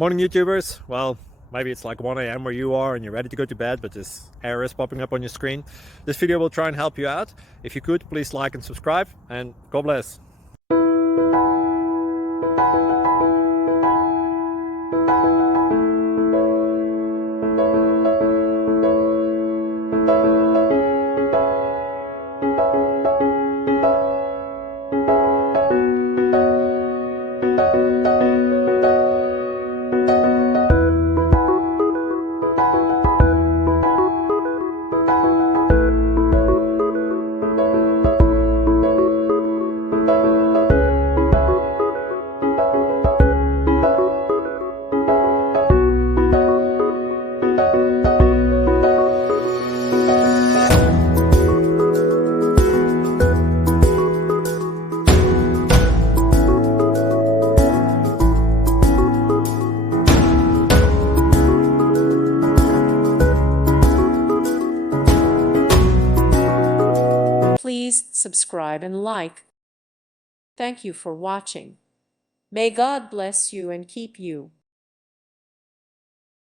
Morning, YouTubers. Well, maybe it's like 1 a.m. where you are and you're ready to go to bed, but this error is popping up on your screen. This video will try and help you out. If you could, please like and subscribe, and God bless. Please subscribe and like. Thank you for watching. May God bless you and keep you.